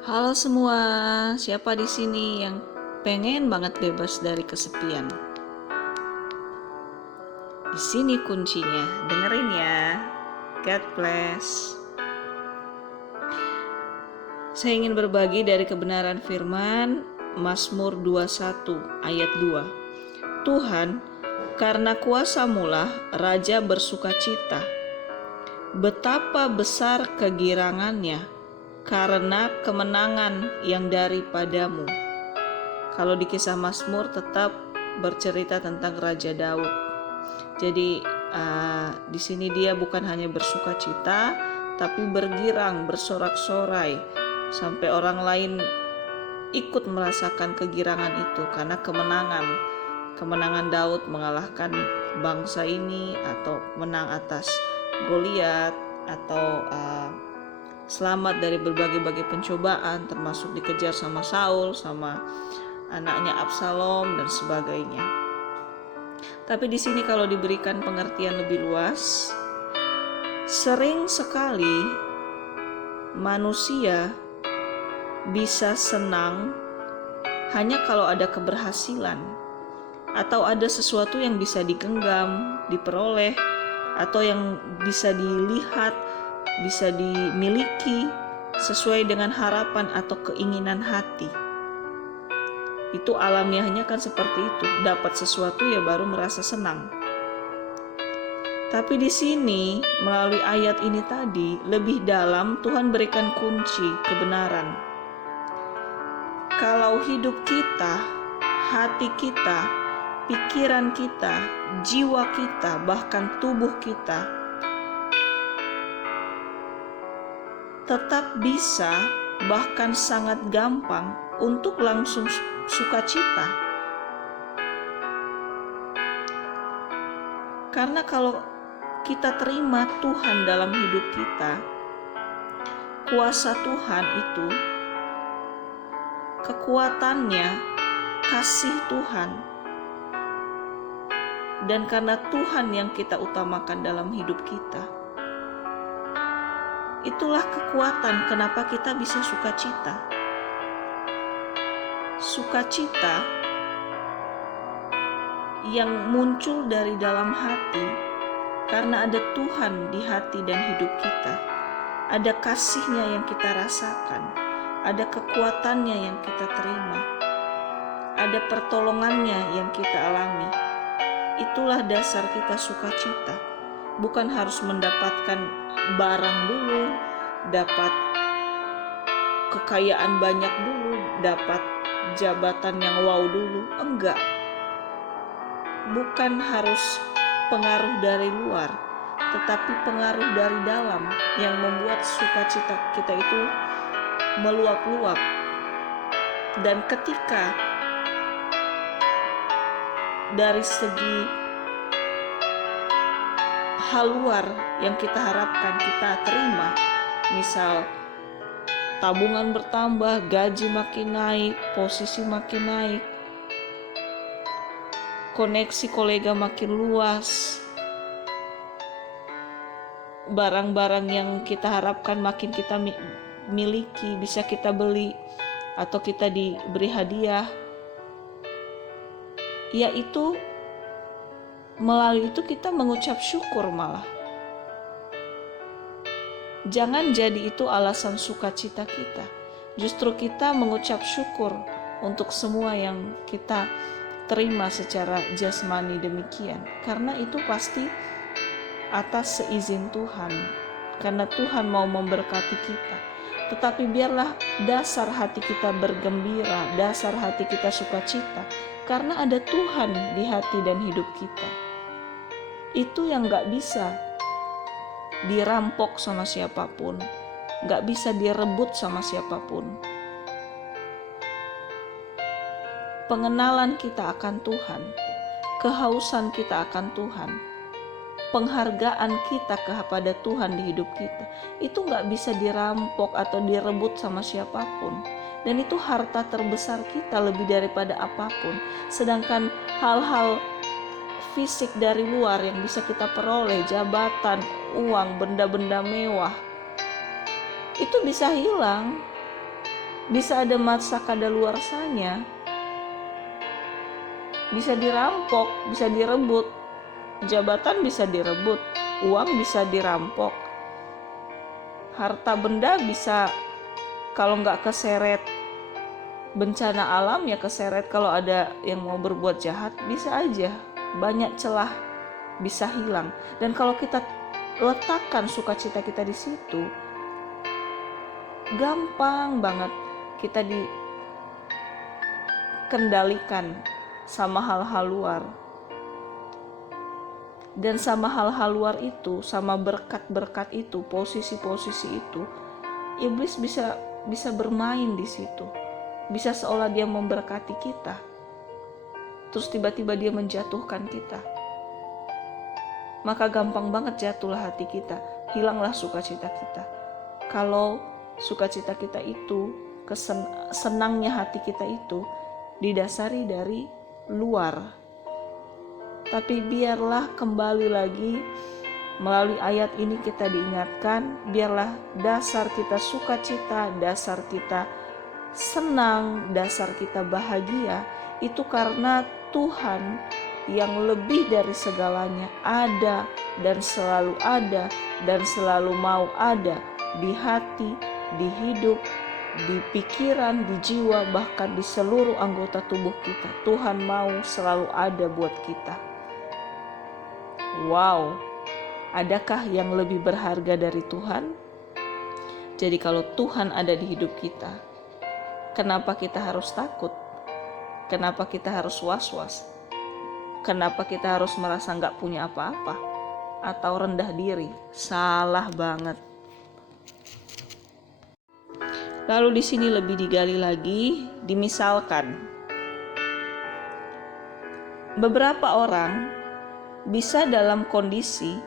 Halo semua, siapa di sini yang pengen banget bebas dari kesepian? Di sini kuncinya, dengerin ya. God bless. Saya ingin berbagi dari kebenaran firman Mazmur 21 ayat 2. Tuhan, karena kuasa-Mulah raja bersukacita. Betapa besar kegirangannya karena kemenangan yang daripadamu. Kalau di kisah Mazmur tetap bercerita tentang Raja Daud. Jadi di sini dia bukan hanya bersukacita, tapi bergirang, bersorak-sorai, sampai orang lain ikut merasakan kegirangan itu karena kemenangan Daud mengalahkan bangsa ini, atau menang atas Goliat, atau selamat dari berbagai-bagai pencobaan, termasuk dikejar sama Saul, sama anaknya Absalom dan sebagainya. Tapi di sini kalau diberikan pengertian lebih luas, sering sekali manusia bisa senang hanya kalau ada keberhasilan, atau ada sesuatu yang bisa digenggam, diperoleh, atau yang bisa dilihat, bisa dimiliki sesuai dengan harapan atau keinginan hati. Itu alamiahnya kan seperti itu, dapat sesuatu ya baru merasa senang. Tapi di sini melalui ayat ini tadi lebih dalam, Tuhan berikan kunci kebenaran. Kalau hidup kita, hati kita, pikiran kita, jiwa kita, bahkan tubuh kita tetap bisa, bahkan sangat gampang untuk langsung sukacita. Karena kalau kita terima Tuhan dalam hidup kita, kuasa Tuhan itu, kekuatannya, kasih Tuhan, dan karena Tuhan yang kita utamakan dalam hidup kita, itulah kekuatan kenapa kita bisa sukacita. Sukacita yang muncul dari dalam hati karena ada Tuhan di hati dan hidup kita. Ada kasih-Nya yang kita rasakan, ada kekuatannya yang kita terima, ada pertolongannya yang kita alami. Itulah dasar kita sukacita. Bukan harus mendapatkan barang dulu, dapat kekayaan banyak dulu, dapat jabatan yang wow dulu. Enggak. Bukan harus pengaruh dari luar, tetapi pengaruh dari dalam yang membuat sukacita kita itu meluap-luap. Dan ketika dari segi hal luar yang kita harapkan kita terima, misal tabungan bertambah, gaji makin naik, posisi makin naik, koneksi kolega makin luas, barang-barang yang kita harapkan makin kita miliki, bisa kita beli atau kita diberi hadiah, yaitu melalui itu kita mengucap syukur malah. Jangan jadi itu alasan sukacita kita. Justru kita mengucap syukur untuk semua yang kita terima secara jasmani demikian. Karena itu pasti atas seizin Tuhan. Karena Tuhan mau memberkati kita. Tetapi biarlah dasar hati kita bergembira, dasar hati kita sukacita. Karena ada Tuhan di hati dan hidup kita. Itu yang gak bisa dirampok sama siapapun, gak bisa direbut sama siapapun. Pengenalan kita akan Tuhan, kehausan kita akan Tuhan, penghargaan kita kepada Tuhan di hidup kita, itu gak bisa dirampok atau direbut sama siapapun. Dan itu harta terbesar kita lebih daripada apapun. Sedangkan hal-hal fisik dari luar yang bisa kita peroleh, jabatan, uang, benda-benda mewah, itu bisa hilang. bisa ada masa kadaluarsanya, bisa dirampok, bisa direbut, jabatan bisa direbut, uang bisa dirampok, harta benda bisa, kalau nggak keseret bencana alam ya keseret kalau ada yang mau berbuat jahat, bisa aja, banyak celah bisa hilang. Dan kalau kita letakkan sukacita kita di situ, gampang banget kita dikendalikan sama hal-hal luar. Dan sama hal-hal luar itu, sama berkat-berkat itu, posisi-posisi itu, iblis bisa bermain di situ. Bisa seolah dia memberkati kita, terus tiba-tiba dia menjatuhkan kita. Maka gampang banget jatuhlah hati kita, hilanglah sukacita kita. Kalau sukacita kita itu, senangnya hati kita itu didasari dari luar. Tapi biarlah kembali lagi melalui ayat ini kita diingatkan, biarlah dasar kita sukacita, dasar kita senang, dasar kita bahagia itu karena Tuhan yang lebih dari segalanya ada dan selalu mau ada di hati, di hidup, di pikiran, di jiwa, bahkan di seluruh anggota tubuh kita. Tuhan mau selalu ada buat kita. Wow, adakah yang lebih berharga dari Tuhan? Jadi kalau Tuhan ada di hidup kita, kenapa kita harus takut? Kenapa kita harus was-was? Kenapa kita harus merasa gak punya apa-apa? Atau rendah diri? Salah banget. Lalu di sini lebih digali lagi, dimisalkan. Beberapa orang bisa dalam kondisi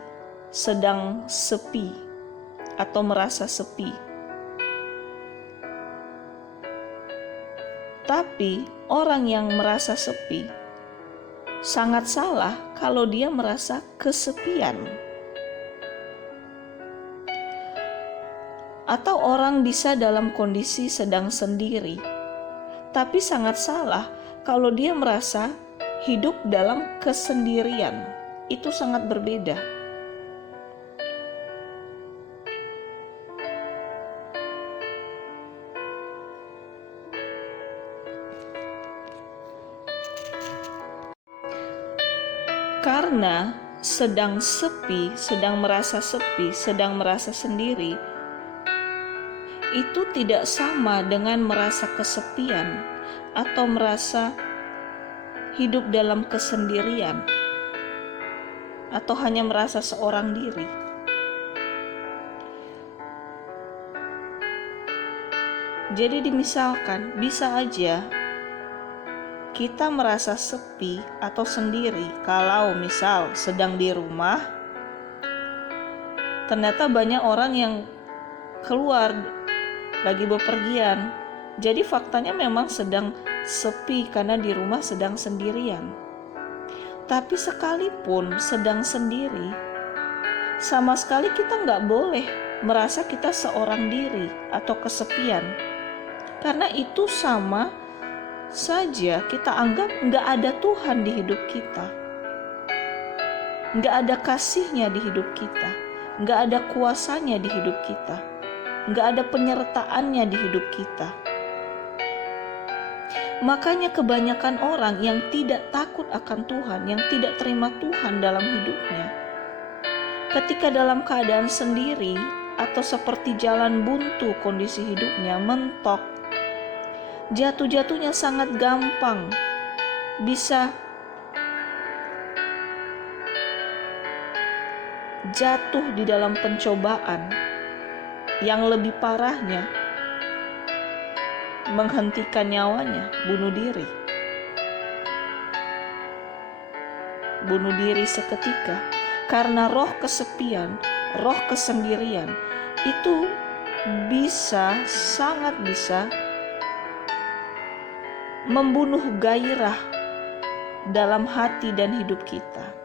sedang sepi atau merasa sepi. Tapi orang yang merasa sepi sangat salah kalau dia merasa kesepian. Atau orang bisa dalam kondisi sedang sendiri, tapi sangat salah kalau dia merasa hidup dalam kesendirian. Itu sangat berbeda. Karena sedang sepi, sedang merasa sendiri, itu tidak sama dengan merasa kesepian atau merasa hidup dalam kesendirian atau hanya merasa seorang diri. Jadi dimisalkan, bisa aja kita merasa sepi atau sendiri kalau misal sedang di rumah, ternyata banyak orang yang keluar lagi bepergian. Jadi faktanya memang sedang sepi karena di rumah sedang sendirian. Tapi sekalipun sedang sendiri, sama sekali kita nggak boleh merasa kita seorang diri atau kesepian. Karena itu sama saja kita anggap nggak ada Tuhan di hidup kita, nggak ada kasihnya di hidup kita, nggak ada kuasanya di hidup kita, nggak ada penyertaannya di hidup kita. Makanya kebanyakan orang yang tidak takut akan Tuhan, yang tidak terima Tuhan dalam hidupnya, ketika dalam keadaan sendiri atau seperti jalan buntu kondisi hidupnya, mentok, jatuh-jatuhnya sangat gampang, bisa jatuh di dalam pencobaan yang lebih parahnya menghentikan nyawanya, bunuh diri seketika karena roh kesepian, roh kesendirian itu sangat bisa membunuh gairah dalam hati dan hidup kita.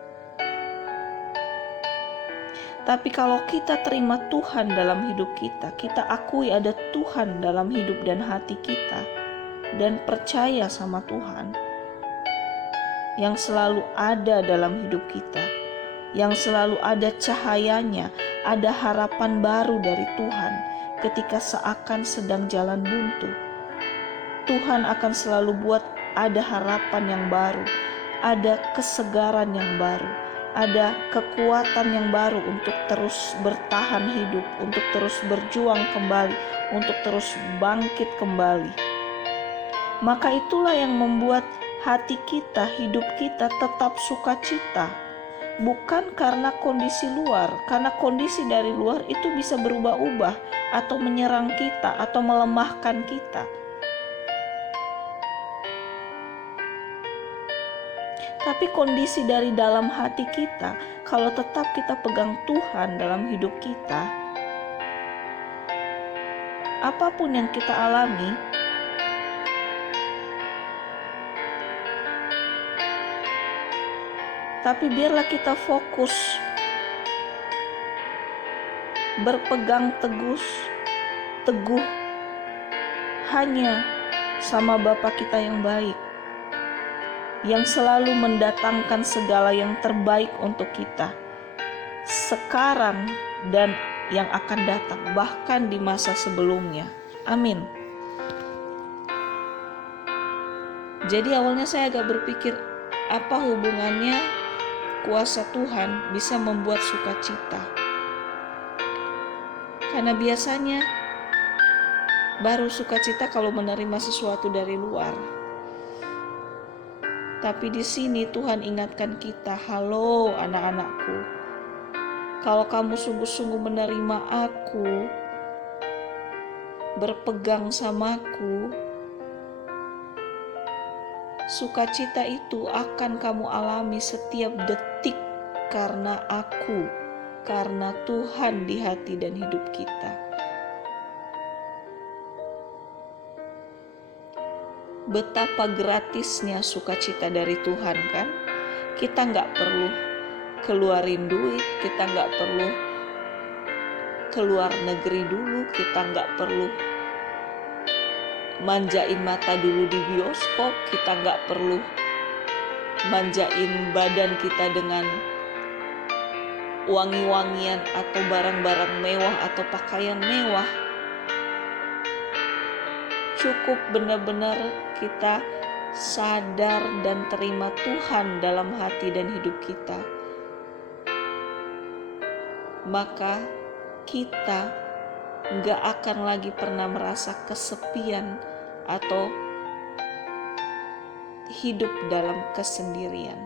Tapi kalau kita terima Tuhan dalam hidup kita, kita akui ada Tuhan dalam hidup dan hati kita, dan percaya sama Tuhan yang selalu ada dalam hidup kita, yang selalu ada cahayanya, ada harapan baru dari Tuhan ketika seakan sedang jalan buntu. Tuhan akan selalu buat ada harapan yang baru, ada kesegaran yang baru, ada kekuatan yang baru untuk terus bertahan hidup, untuk terus berjuang kembali, untuk terus bangkit kembali. Maka itulah yang membuat hati kita, hidup kita tetap sukacita. Bukan karena kondisi luar, karena kondisi dari luar itu bisa berubah-ubah atau menyerang kita atau melemahkan kita. Tapi kondisi dari dalam hati kita, kalau tetap kita pegang Tuhan dalam hidup kita, apapun yang kita alami, tapi biarlah kita fokus, berpegang teguh hanya sama Bapa kita yang baik, yang selalu mendatangkan segala yang terbaik untuk kita sekarang dan yang akan datang, bahkan di masa sebelumnya. Amin. Jadi awalnya saya agak berpikir, apa hubungannya kuasa Tuhan bisa membuat sukacita? Karena biasanya baru sukacita kalau menerima sesuatu dari luar. Tapi di sini Tuhan ingatkan kita, halo anak-anakku, kalau kamu sungguh-sungguh menerima aku, berpegang samaku, sukacita itu akan kamu alami setiap detik karena aku, karena Tuhan di hati dan hidup kita. Betapa gratisnya sukacita dari Tuhan kan? Kita gak perlu keluarin duit, kita gak perlu keluar negeri dulu, kita gak perlu manjain mata dulu di bioskop, kita gak perlu manjain badan kita dengan wangi-wangian atau barang-barang mewah atau pakaian mewah. Cukup benar-benar kita sadar dan terima Tuhan dalam hati dan hidup kita. Maka kita gak akan lagi pernah merasa kesepian atau hidup dalam kesendirian.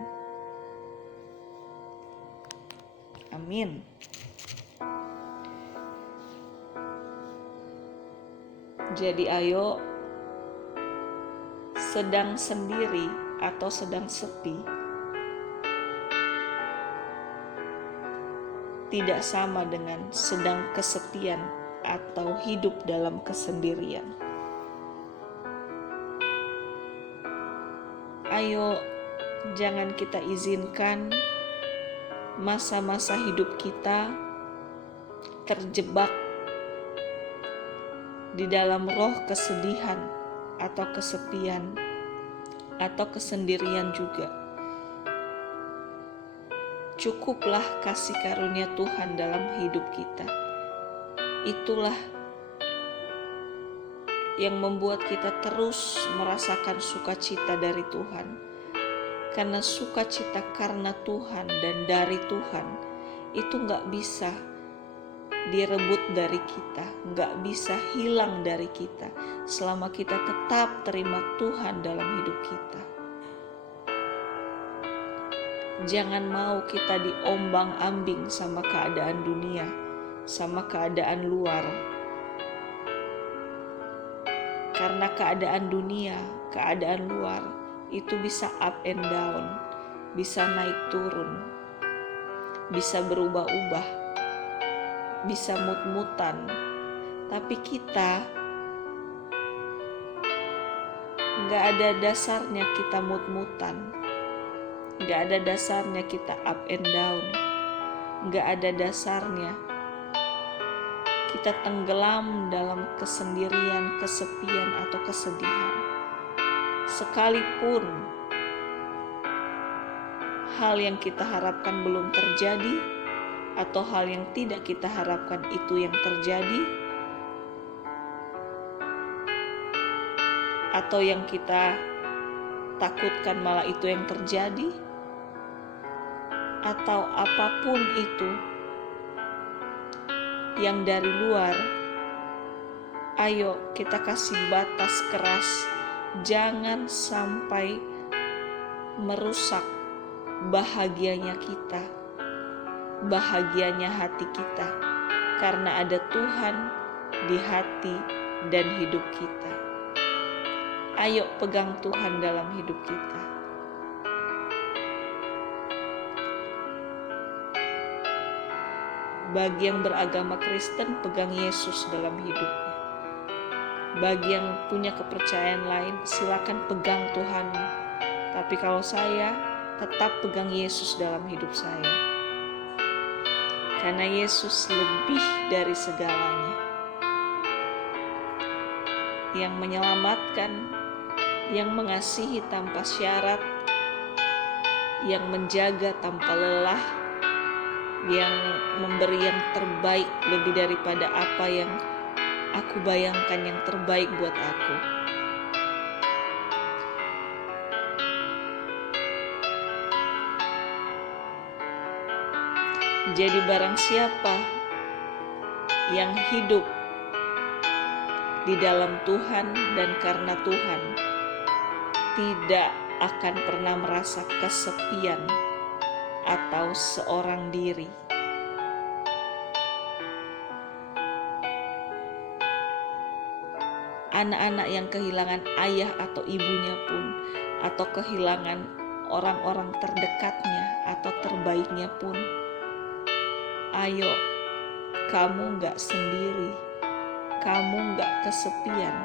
Amin. Jadi ayo, sedang sendiri atau sedang sepi tidak sama dengan sedang kesepian atau hidup dalam kesendirian. Ayo, jangan kita izinkan masa-masa hidup kita terjebak di dalam roh kesedihan atau kesepian atau kesendirian juga. Cukuplah kasih karunia Tuhan dalam hidup kita. Itulah yang membuat kita terus merasakan sukacita dari Tuhan. Karena sukacita karena Tuhan dan dari Tuhan itu gak bisa direbut dari kita, gak bisa hilang dari kita selama kita tetap terima Tuhan dalam hidup kita. Jangan mau kita diombang-ambing sama keadaan dunia, sama keadaan luar. Karena keadaan dunia, keadaan luar itu bisa up and down, bisa naik turun, bisa berubah-ubah, bisa mut-mutan. Tapi kita gak ada dasarnya kita mut-mutan, gak ada dasarnya kita up and down. gak ada dasarnya. Kita tenggelam dalam kesendirian, kesepian, atau kesedihan. Sekalipun hal yang kita harapkan belum terjadi, atau hal yang tidak kita harapkan itu yang terjadi, atau yang kita takutkan malah itu yang terjadi, atau apapun itu yang dari luar, ayo kita kasih batas keras, jangan sampai merusak bahagianya kita, bahagianya hati kita, karena ada Tuhan di hati dan hidup kita. Ayo pegang Tuhan dalam hidup kita. Bagi yang beragama Kristen, pegang Yesus dalam hidupnya. Bagi yang punya kepercayaan lain, silakan pegang Tuhanmu. Tapi kalau saya, tetap pegang Yesus dalam hidup saya. Karena Yesus lebih dari segalanya. Yang menyelamatkan, yang mengasihi tanpa syarat, yang menjaga tanpa lelah, yang memberi yang terbaik lebih daripada apa yang aku bayangkan yang terbaik buat aku. Jadi barang siapa yang hidup di dalam Tuhan dan karena Tuhan, tidak akan pernah merasa kesepian atau seorang diri. Anak-anak yang kehilangan ayah atau ibunya pun, atau kehilangan orang-orang terdekatnya atau terbaiknya pun, ayo, kamu gak sendiri, kamu gak kesepian.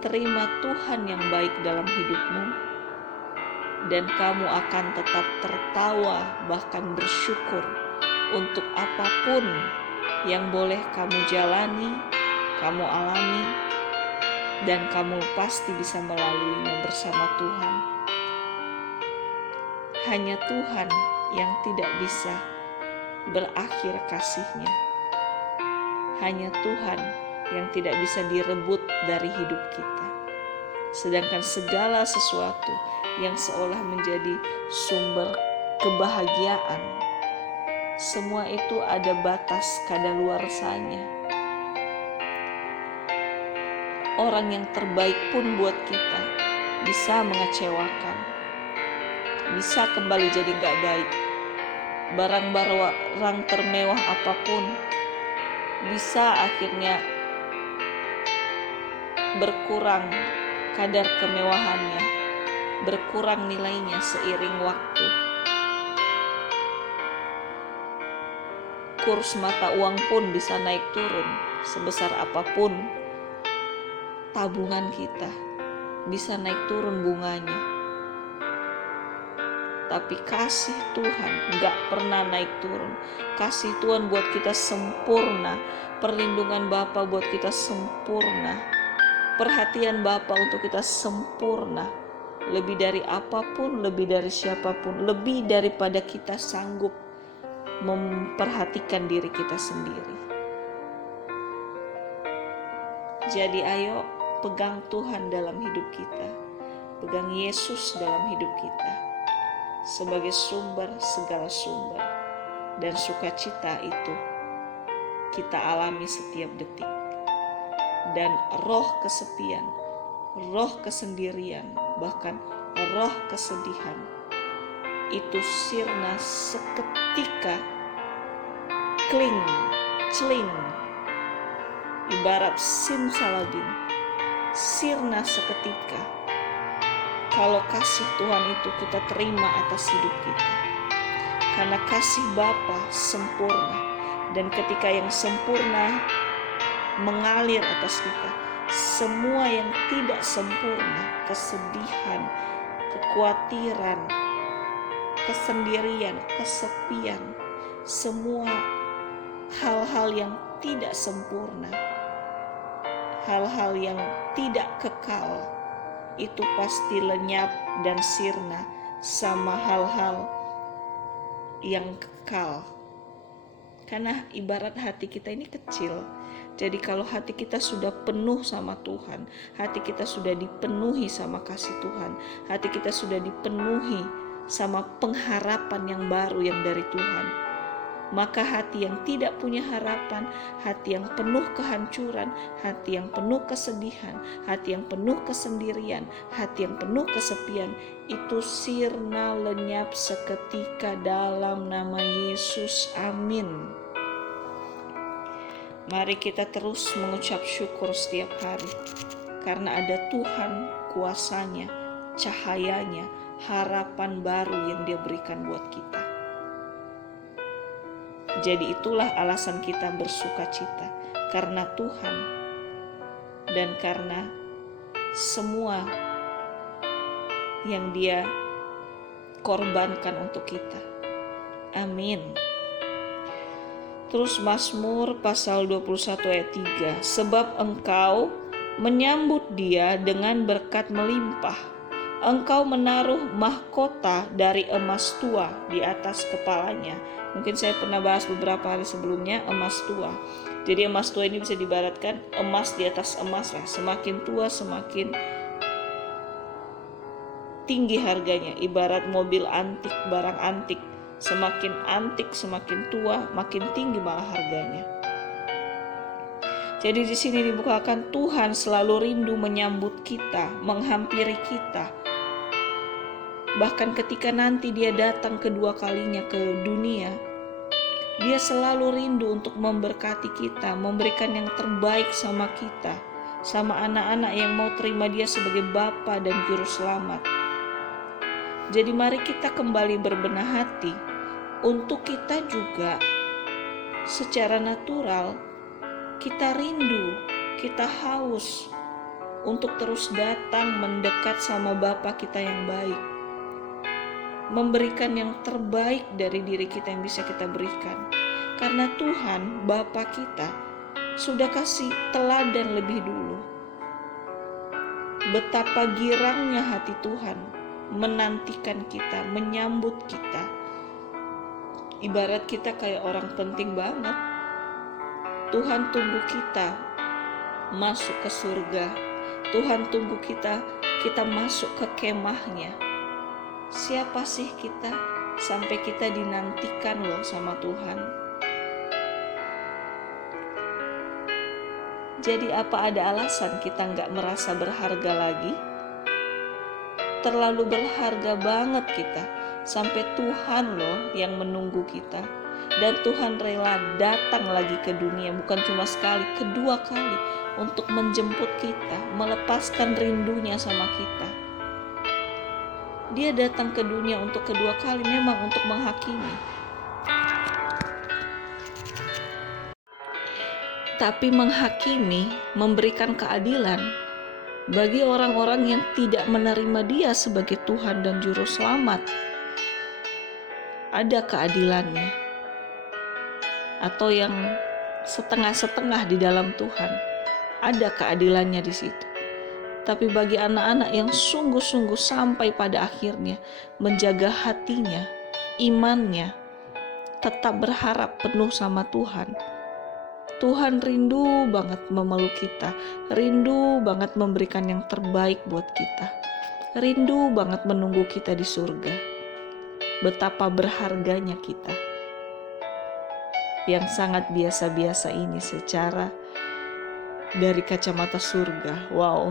Terima Tuhan yang baik dalam hidupmu, dan kamu akan tetap tertawa, bahkan bersyukur untuk apapun yang boleh kamu jalani, kamu alami, dan kamu pasti bisa melaluinya bersama Tuhan. Hanya Tuhan yang tidak bisa berakhir kasih-Nya. Hanya Tuhan yang tidak bisa direbut dari hidup kita. Sedangkan segala sesuatu yang seolah menjadi sumber kebahagiaan, semua itu ada batas kadaluarsanya. Orang yang terbaik pun buat kita bisa mengecewakan, bisa kembali jadi gak baik. Barang-barang termewah apapun bisa akhirnya berkurang kadar kemewahannya, berkurang nilainya seiring waktu. Kurs mata uang pun bisa naik turun sebesar apapun. Tabungan kita bisa naik turun bunganya. Tapi kasih Tuhan gak pernah naik turun. Kasih Tuhan buat kita sempurna. Perlindungan Bapa buat kita sempurna. Perhatian Bapa untuk kita sempurna. Lebih dari apapun, lebih dari siapapun, lebih daripada kita sanggup memperhatikan diri kita sendiri. Jadi ayo pegang Tuhan dalam hidup kita. Pegang Yesus dalam hidup kita sebagai sumber segala sumber, dan sukacita itu kita alami setiap detik. Dan roh kesepian, roh kesendirian, bahkan roh kesedihan itu sirna seketika, celing, ibarat simsalabim, sirna seketika. Kalau kasih Tuhan itu kita terima atas hidup kita. Karena kasih Bapa sempurna. Dan ketika yang sempurna mengalir atas kita, semua yang tidak sempurna, kesedihan, kekhawatiran, kesendirian, kesepian, semua hal-hal yang tidak sempurna, hal-hal yang tidak kekal, itu pasti lenyap dan sirna sama hal-hal yang kekal. Karena ibarat hati kita ini kecil. Jadi kalau hati kita sudah penuh sama Tuhan, hati kita sudah dipenuhi sama kasih Tuhan, hati kita sudah dipenuhi sama pengharapan yang baru yang dari Tuhan, maka hati yang tidak punya harapan, hati yang penuh kehancuran, hati yang penuh kesedihan, hati yang penuh kesendirian, hati yang penuh kesepian, itu sirna lenyap seketika dalam nama Yesus. Amin. Mari kita terus mengucap syukur setiap hari, karena ada Tuhan, kuasanya, cahayanya, harapan baru yang Dia berikan buat kita. Jadi itulah alasan kita bersuka cita, karena Tuhan dan karena semua yang Dia korbankan untuk kita. Amin. Terus Mazmur pasal 21 ayat 3, sebab Engkau menyambut dia dengan berkat melimpah. Engkau menaruh mahkota dari emas tua di atas kepalanya. Mungkin saya pernah bahas beberapa hari sebelumnya emas tua. Jadi emas tua ini bisa diibaratkan emas di atas emas lah. Semakin tua semakin tinggi harganya. Ibarat mobil antik, barang antik. Semakin antik, semakin tua, makin tinggi malah harganya. Jadi di sini dibukakan Tuhan selalu rindu menyambut kita, menghampiri kita. Bahkan ketika nanti Dia datang kedua kalinya ke dunia, Dia selalu rindu untuk memberkati kita, memberikan yang terbaik sama kita, sama anak-anak yang mau terima Dia sebagai Bapa dan Juru Selamat. Jadi mari kita kembali berbenah hati untuk kita juga secara natural kita rindu, kita haus untuk terus datang mendekat sama Bapa kita yang baik, memberikan yang terbaik dari diri kita yang bisa kita berikan. Karena Tuhan, Bapa kita, sudah kasih teladan lebih dulu. Betapa girangnya hati Tuhan menantikan kita, menyambut kita. Ibarat kita kayak orang penting banget. Tuhan tunggu kita masuk ke surga. Tuhan tunggu kita masuk ke kemahnya. Siapa sih kita sampai kita dinantikan loh sama Tuhan? Jadi apa ada alasan kita gak merasa berharga lagi? Terlalu berharga banget kita, sampai Tuhan loh yang menunggu kita. Dan Tuhan rela datang lagi ke dunia, bukan cuma sekali, kedua kali, untuk menjemput kita, melepaskan rindunya sama kita. Dia datang ke dunia untuk kedua kali memang untuk menghakimi. Tapi menghakimi, memberikan keadilan bagi orang-orang yang tidak menerima Dia sebagai Tuhan dan Juru Selamat. Ada keadilannya, atau yang setengah-setengah di dalam Tuhan, ada keadilannya di situ. Tapi bagi anak-anak yang sungguh-sungguh sampai pada akhirnya menjaga hatinya, imannya, tetap berharap penuh sama Tuhan, Tuhan rindu banget memeluk kita, rindu banget memberikan yang terbaik buat kita, rindu banget menunggu kita di surga. Betapa berharganya kita yang sangat biasa-biasa ini secara dari kacamata surga. Wow.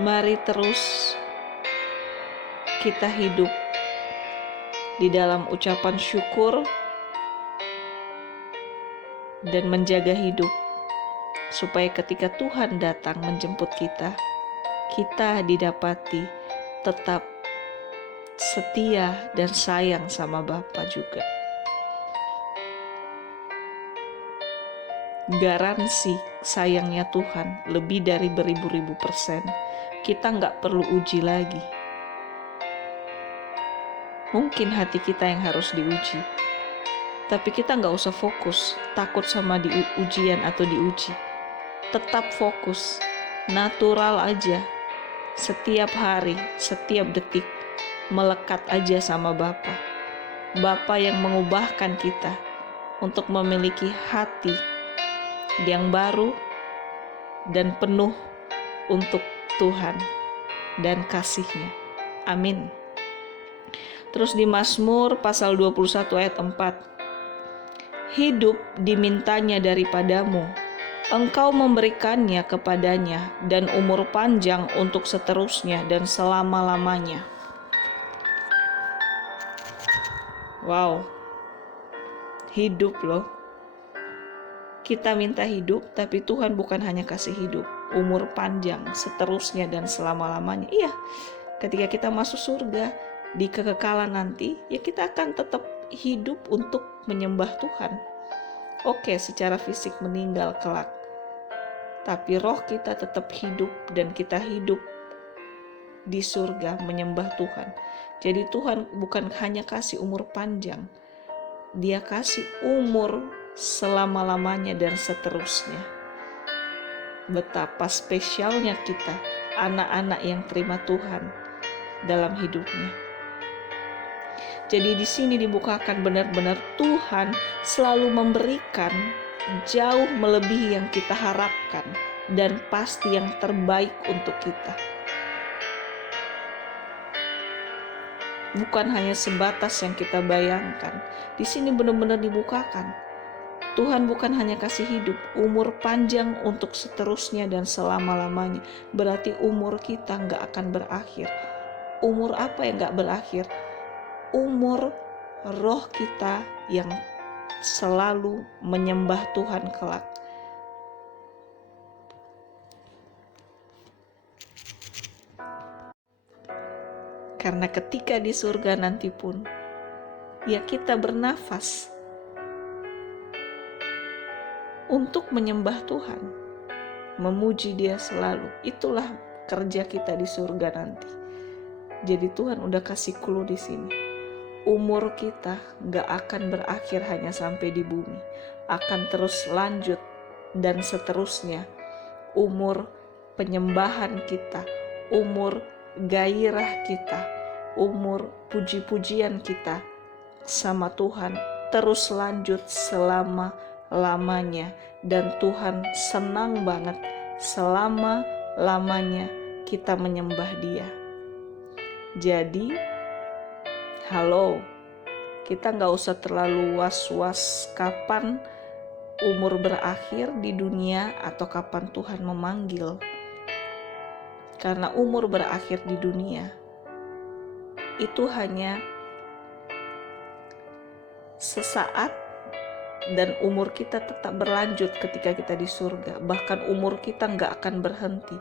Mari terus kita hidup di dalam ucapan syukur dan menjaga hidup, supaya ketika Tuhan datang menjemput kita, kita didapati tetap setia dan sayang sama Bapa juga. Garansi sayangnya Tuhan lebih dari beribu-ribu %. kita nggak perlu uji lagi. Mungkin hati kita yang harus diuji, tapi kita nggak usah fokus, takut sama ujian atau diuji. Tetap fokus, natural aja. Setiap hari, setiap detik, melekat aja sama Bapa. Bapa yang mengubahkan kita untuk memiliki hati yang baru dan penuh untuk Tuhan dan kasih-Nya. Amin. Terus di Mazmur pasal 21 ayat 4. Hidup dimintanya daripadamu, Engkau memberikannya kepadanya, dan umur panjang untuk seterusnya dan selama-lamanya. Wow, hidup loh. Kita minta hidup, tapi Tuhan bukan hanya kasih hidup, umur panjang, seterusnya dan selama-lamanya. Iya, ketika kita masuk surga, di kekekalan nanti, ya kita akan tetap hidup untuk menyembah Tuhan. Oke, secara fisik meninggal kelak, tapi roh kita tetap hidup dan kita hidup di surga menyembah Tuhan. Jadi Tuhan bukan hanya kasih umur panjang, Dia kasih umur selama-lamanya dan seterusnya. Betapa spesialnya kita, anak-anak yang terima Tuhan dalam hidupnya. Jadi di sini dibukakan benar-benar Tuhan selalu memberikan jauh melebihi yang kita harapkan dan pasti yang terbaik untuk kita. Bukan hanya sebatas yang kita bayangkan. Di sini benar-benar dibukakan. Tuhan bukan hanya kasih hidup, umur panjang untuk seterusnya dan selama-lamanya. Berarti umur kita gak akan berakhir. Umur apa yang gak berakhir? Umur roh kita yang selalu menyembah Tuhan kelak. Karena ketika di surga nanti pun, ya kita bernafas untuk menyembah Tuhan, memuji Dia selalu. Itulah kerja kita di surga nanti. Jadi Tuhan udah kasih clue di sini. Umur kita gak akan berakhir hanya sampai di bumi, akan terus lanjut dan seterusnya. Umur penyembahan kita, umur gairah kita, umur puji-pujian kita sama Tuhan terus lanjut selama-lamanya. Dan Tuhan senang banget selama-lamanya kita menyembah Dia. Jadi halo, kita gak usah terlalu was-was kapan umur berakhir di dunia atau kapan Tuhan memanggil. Karena umur berakhir di dunia itu hanya sesaat dan umur kita tetap berlanjut ketika kita di surga. Bahkan umur kita gak akan berhenti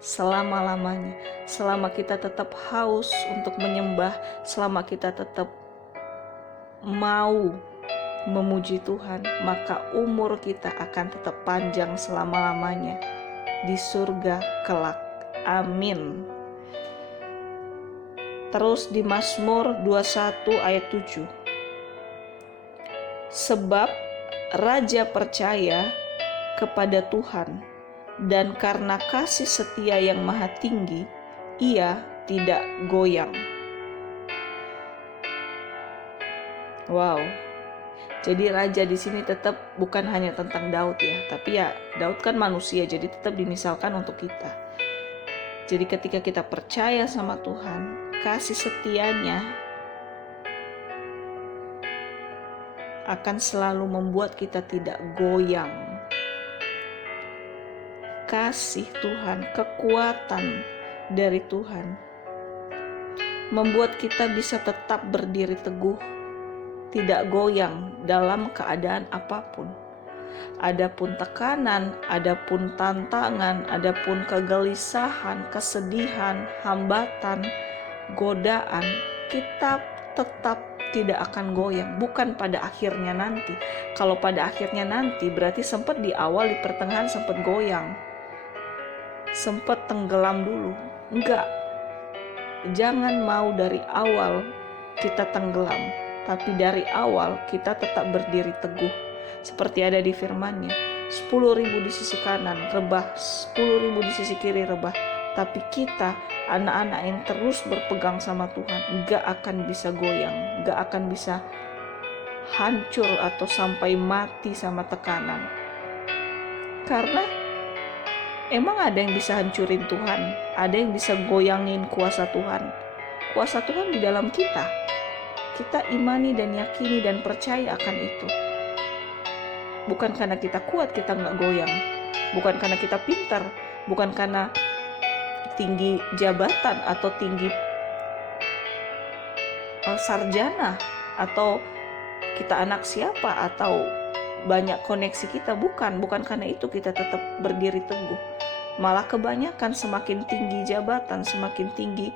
selama-lamanya. Selama kita tetap haus untuk menyembah, selama kita tetap mau memuji Tuhan, maka umur kita akan tetap panjang selama-lamanya di surga kelak. Amin. Terus di Mazmur 21 ayat 7. Sebab raja percaya kepada Tuhan, dan karena kasih setia yang maha tinggi, ia tidak goyang. Wow. Jadi raja di sini tetap bukan hanya tentang Daud ya, tapi ya Daud kan manusia, jadi tetap dimisalkan untuk kita. Jadi ketika kita percaya sama Tuhan, kasih setianya akan selalu membuat kita tidak goyang. Kasih Tuhan, kekuatan dari Tuhan membuat kita bisa tetap berdiri teguh, tidak goyang dalam keadaan apapun. Adapun tekanan, adapun tantangan, adapun kegelisahan, kesedihan, hambatan, godaan, kita tetap tidak akan goyang. Bukan pada akhirnya nanti. Kalau pada akhirnya nanti berarti sempat di awal, di pertengahan sempat goyang, sempat tenggelam dulu. Enggak, jangan mau dari awal kita tenggelam, tapi dari awal kita tetap berdiri teguh. Seperti ada di firman-Nya, 10.000 di sisi kanan rebah, 10.000 di sisi kiri rebah. Tapi kita, anak-anak yang terus berpegang sama Tuhan, gak akan bisa goyang, gak akan bisa hancur atau sampai mati sama tekanan. Karena emang ada yang bisa hancurin Tuhan, ada yang bisa goyangin kuasa Tuhan. Kuasa Tuhan di dalam kita. Kita imani dan yakini dan percaya akan itu. Bukan karena kita kuat kita gak goyang, bukan karena kita pintar, bukan karena tinggi jabatan atau tinggi sarjana, atau kita anak siapa, atau banyak koneksi kita. Bukan karena itu kita tetap berdiri teguh. Malah kebanyakan semakin tinggi jabatan, semakin tinggi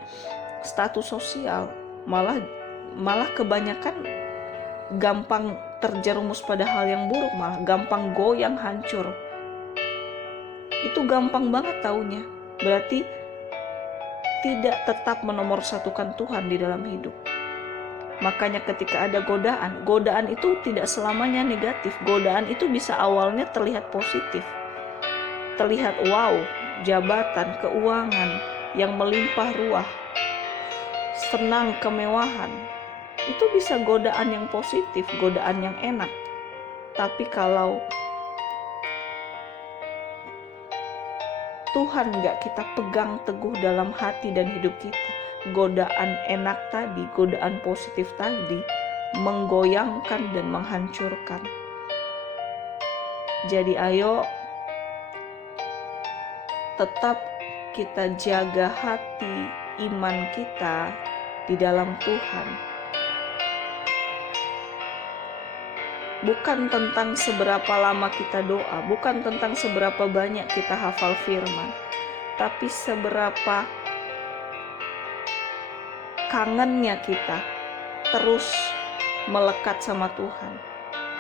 status sosial, malah kebanyakan gampang terjerumus pada hal yang buruk, malah gampang goyang, hancur. Itu gampang banget taunya. Berarti tidak tetap menomorsatukan Tuhan di dalam hidup. Makanya ketika ada godaan itu tidak selamanya negatif. Godaan itu bisa awalnya terlihat positif. Terlihat wow, jabatan, keuangan yang melimpah ruah, senang, kemewahan. Itu bisa godaan yang positif, godaan yang enak. Tapi kalau Tuhan gak kita pegang teguh dalam hati dan hidup kita, godaan enak tadi, godaan positif tadi menggoyangkan dan menghancurkan. Jadi ayo tetap kita jaga hati iman kita di dalam Tuhan. Bukan tentang seberapa lama kita doa, bukan tentang seberapa banyak kita hafal firman, tapi seberapa kangennya kita terus melekat sama Tuhan.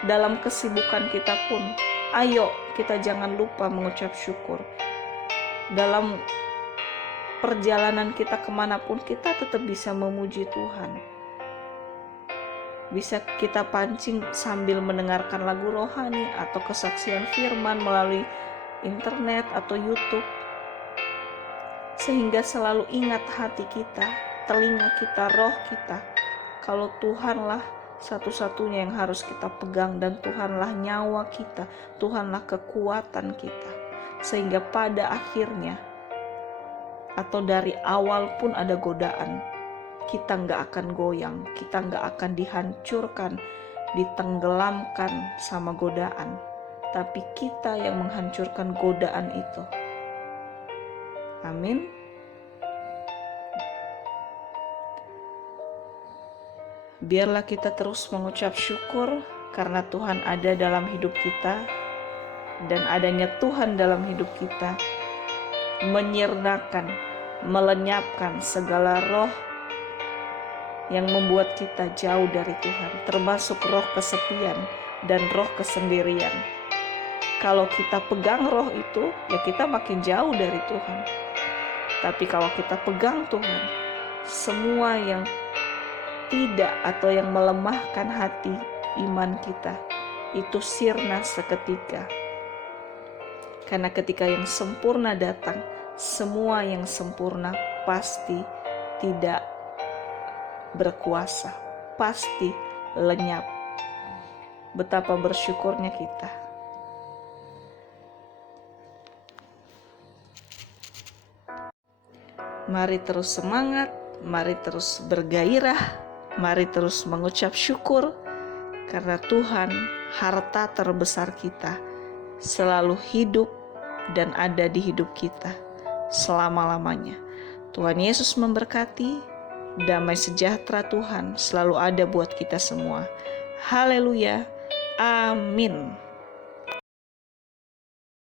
Dalam kesibukan kita pun, ayo kita jangan lupa mengucap syukur. Dalam perjalanan kita kemanapun, kita tetap bisa memuji Tuhan. Bisa kita pancing sambil mendengarkan lagu rohani atau kesaksian firman melalui internet atau YouTube, sehingga selalu ingat hati kita, telinga kita, roh kita, kalau Tuhanlah satu-satunya yang harus kita pegang, dan Tuhanlah nyawa kita, Tuhanlah kekuatan kita. Sehingga pada akhirnya atau dari awal pun ada godaan, kita gak akan goyang, kita gak akan dihancurkan, ditenggelamkan sama godaan, tapi kita yang menghancurkan godaan itu. Amin. Biarlah kita terus mengucap syukur karena Tuhan ada dalam hidup kita, dan adanya Tuhan dalam hidup kita menyirnakan, melenyapkan segala roh yang membuat kita jauh dari Tuhan, termasuk roh kesepian dan roh kesendirian. Kalau kita pegang roh itu, ya kita makin jauh dari Tuhan. Tapi kalau kita pegang Tuhan, semua yang tidak atau yang melemahkan hati iman kita, itu sirna seketika. Karena ketika yang sempurna datang, semua yang sempurna pasti tidak berkuasa, pasti lenyap. Betapa bersyukurnya kita. Mari terus semangat, mari terus bergairah, mari terus mengucap syukur, karena Tuhan, harta terbesar kita, selalu hidup dan ada di hidup kita selama-lamanya. Tuhan Yesus memberkati. Damai sejahtera Tuhan selalu ada buat kita semua. Haleluya. Amin.